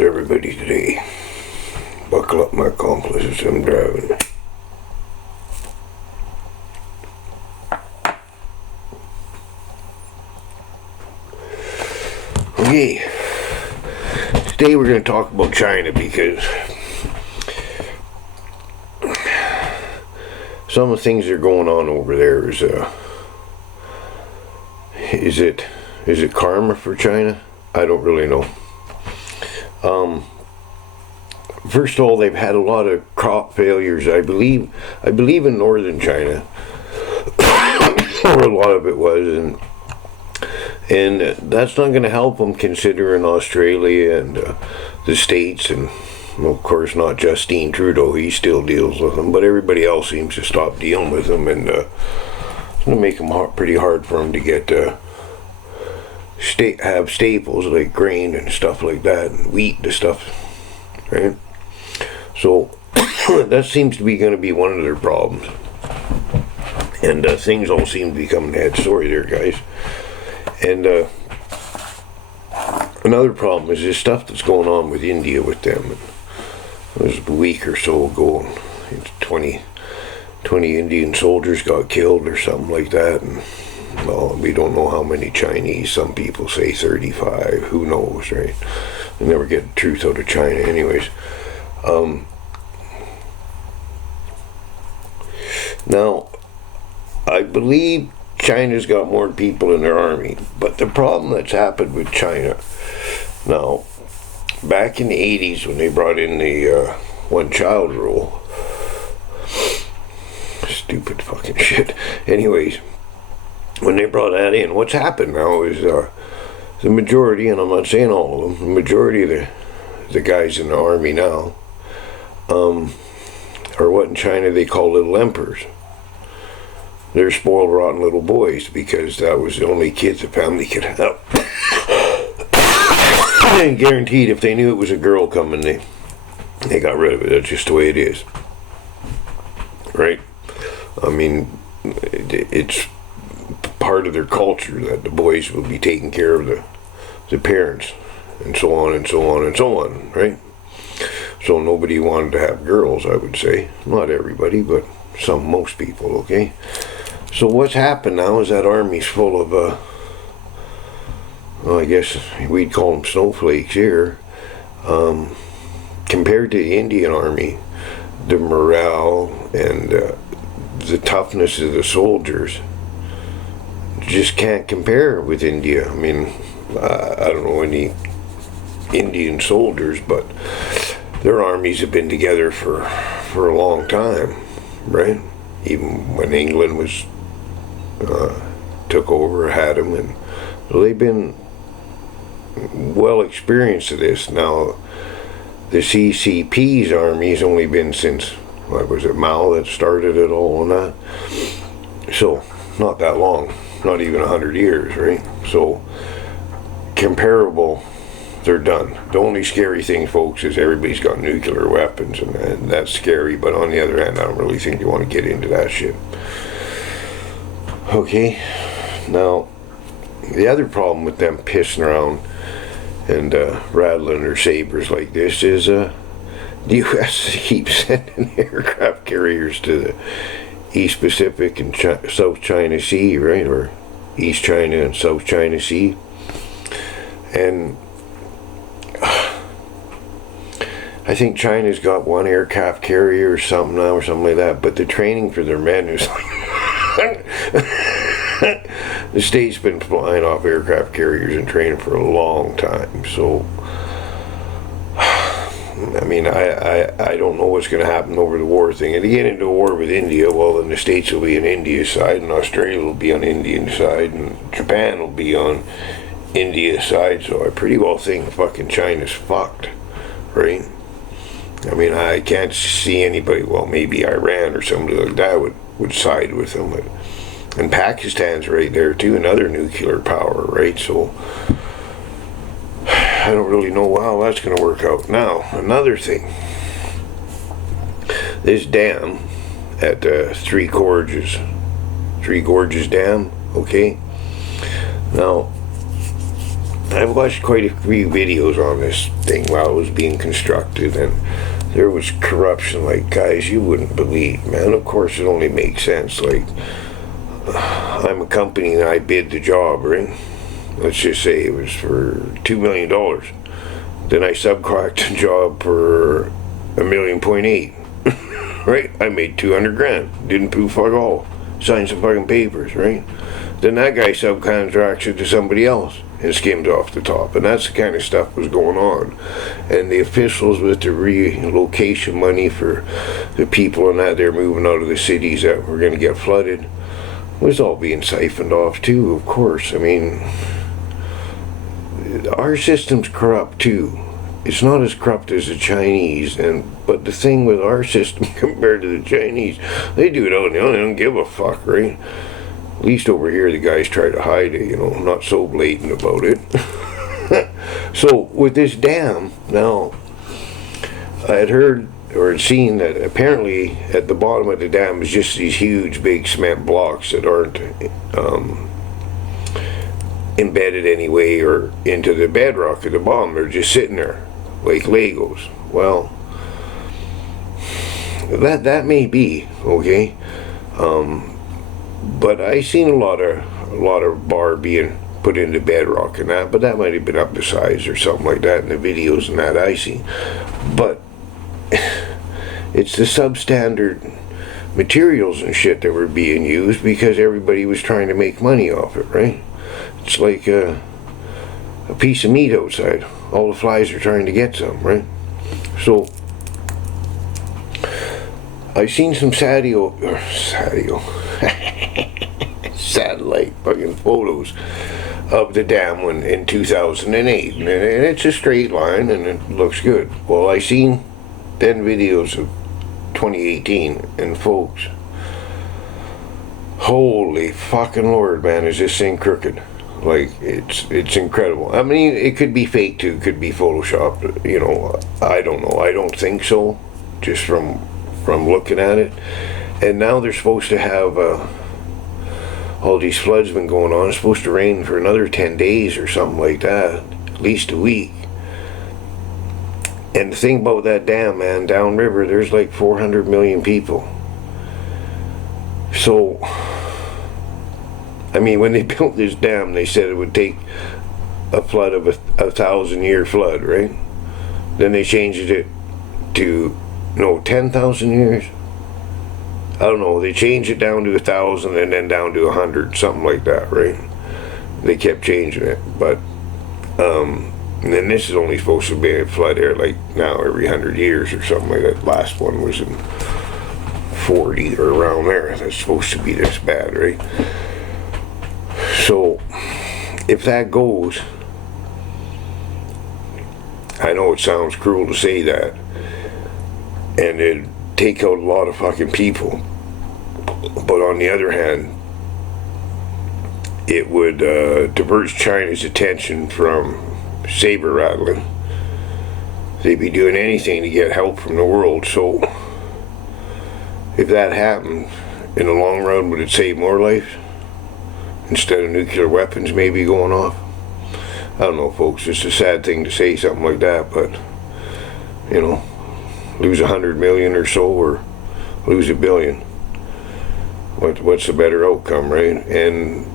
How's everybody today? Buckle up, my accomplices, I'm driving. Okay, today we're going to talk about China because some of the things that are going on over there is it karma for China? I don't really know. First of all, they've had a lot of crop failures. I believe in northern China, or a lot of it was, and that's not going to help them considering Australia and the States, and well, of course not Justin Trudeau. He still deals with them, but everybody else seems to stop dealing with them, and it's going to make them pretty hard for them to get have staples like grain and stuff like that, and wheat and stuff, right? So that seems to be going to be one of their problems, and things all seem to be coming to head. Sorry there, guys. And another problem is this stuff that's going on with India with them. It was a week or so ago, 20 Indian soldiers got killed or something like that, and well, we don't know how many Chinese. Some people say 35. Who knows, right? They never get the truth out of China anyways. Now, I believe China's got more people in their army, but the problem that's happened with China now, back in the 80s when they brought in the one-child rule, stupid fucking shit. Anyways, when they brought that in, what's happened now is the majority, and I'm not saying all of them, the majority of the guys in the army now are what in China they call little emperors. They're spoiled, rotten little boys because that was the only kids the family could have. And guaranteed if they knew it was a girl coming, they got rid of it. That's just the way it is. Right? I mean, it's part of their culture that the boys will be taking care of the parents, and so on and so on and so on, right? So nobody wanted to have girls, I would say. Not everybody, but most people, okay? So what's happened now is that army's full of, well, I guess we'd call them snowflakes here. Compared to the Indian army, the morale and the toughness of the soldiers just can't compare with India. I mean, I don't know any Indian soldiers, but their armies have been together for a long time, right? Even when England was took over, had them, and they've been well experienced at this. Now, the CCP's army's only been since, what was it, Mao that started it all and that? So, not that long, not even 100 years, right? So, comparable, they're done. The only scary thing, folks, is everybody's got nuclear weapons, and that's scary, but on the other hand, I don't really think you want to get into that shit. Okay, now, the other problem with them pissing around and rattling their sabers like this is the U.S. keeps sending aircraft carriers to the East Pacific and South China Sea, right? Or East China and South China Sea. And I think China's got one aircraft carrier or something now, or something like that, but the training for their men is the state's been flying off aircraft carriers and training for a long time. So, I mean, I don't know what's going to happen over the war thing. And to get into a war with India, well, then the States will be on India's side, and Australia will be on India's side, and Japan will be on India's side. So I pretty well think fucking China's fucked, right? I mean, I can't see anybody, well, maybe Iran or somebody like that would side with them. And Pakistan's right there, too, another nuclear power, right? So I don't really know how that's going to work out. Now, another thing. This dam at Three Gorges Dam, okay? Now, I've watched quite a few videos on this thing while it was being constructed, and there was corruption like, guys, you wouldn't believe, man. Of course, it only makes sense. Like, I'm a company and I bid the job, right? Let's just say it was for $2 million. Then I subcontract the job for $1.8 million, right? I made 200 grand. Didn't prove fuck all. Signed some fucking papers, right? Then that guy subcontracts it to somebody else and skims off the top. And that's the kind of stuff was going on. And the officials with the relocation money for the people and that they're moving out of the cities that were going to get flooded was all being siphoned off too, of course. I mean, our system's corrupt too. It's not as corrupt as the Chinese, but the thing with our system compared to the Chinese, they do it out in the open, they don't give a fuck, right? At least over here the guys try to hide it, not so blatant about it. So with this dam, now, I had heard or had seen that apparently at the bottom of the dam is just these huge big cement blocks that aren't embedded anyway or into the bedrock at the bottom. They're just sitting there like Legos. Well, that may be okay, but I seen a lot of bar being put into bedrock and that, but that might have been up to size or something like that in the videos and that I see. But it's the substandard materials and shit that were being used because everybody was trying to make money off it, right? It's like a piece of meat outside. All the flies are trying to get some, right? So I've seen some satellite fucking photos of the dam in 2008, and it's a straight line and it looks good. Well, I seen then videos of 2018, and folks, holy fucking Lord, man, is this thing crooked? Like, it's incredible. I mean, it could be fake too, it could be photoshopped, I don't know. I don't think so, just from looking at it. And now they're supposed to have all these floods been going on. It's supposed to rain for another 10 days or something like that, at least a week. And the thing about that dam, man, downriver, there's like 400 million people. So, I mean, when they built this dam, they said it would take a flood of a 1,000-year flood, right? Then they changed it to, 10,000 years? I don't know, they changed it down to 1,000 and then down to 100, something like that, right? They kept changing it, but, and then this is only supposed to be a flood there like now every 100 years or something like that. Last one was in 40 or around there. That's supposed to be this bad, right? So, if that goes, I know it sounds cruel to say that, and it'd take out a lot of fucking people, but on the other hand, it would divert China's attention from saber rattling. They'd be doing anything to get help from the world. So if that happened, in the long run, would it save more lives instead of nuclear weapons maybe going off? I don't know, folks. It's a sad thing to say something like that, but lose 100 million or so, or lose $1 billion. What's the better outcome, right? And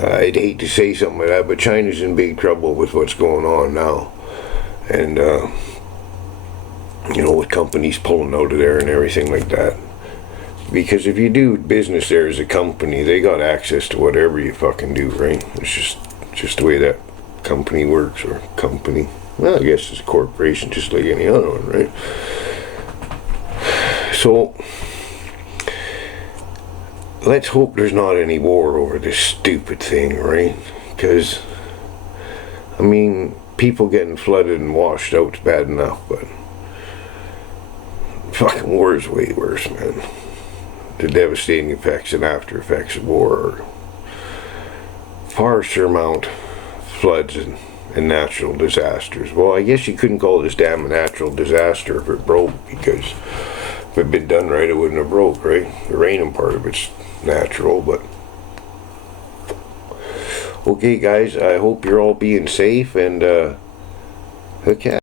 I'd hate to say something like that, but China's in big trouble with what's going on now. And, with companies pulling out of there and everything like that. Because if you do business there as a company, they got access to whatever you fucking do, right? It's just the way that company works, or company. Well, I guess it's a corporation just like any other one, right? So, let's hope there's not any war over this stupid thing, right? Because, I mean, people getting flooded and washed out's bad enough, but fucking war is way worse, man. The devastating effects and after effects of war are far surmount floods and natural disasters. Well, I guess you couldn't call this dam a natural disaster if it broke, because if it had been done right, it wouldn't have broke, right? The raining part of it's natural, but Okay, guys, I hope you're all being safe, and hook ya.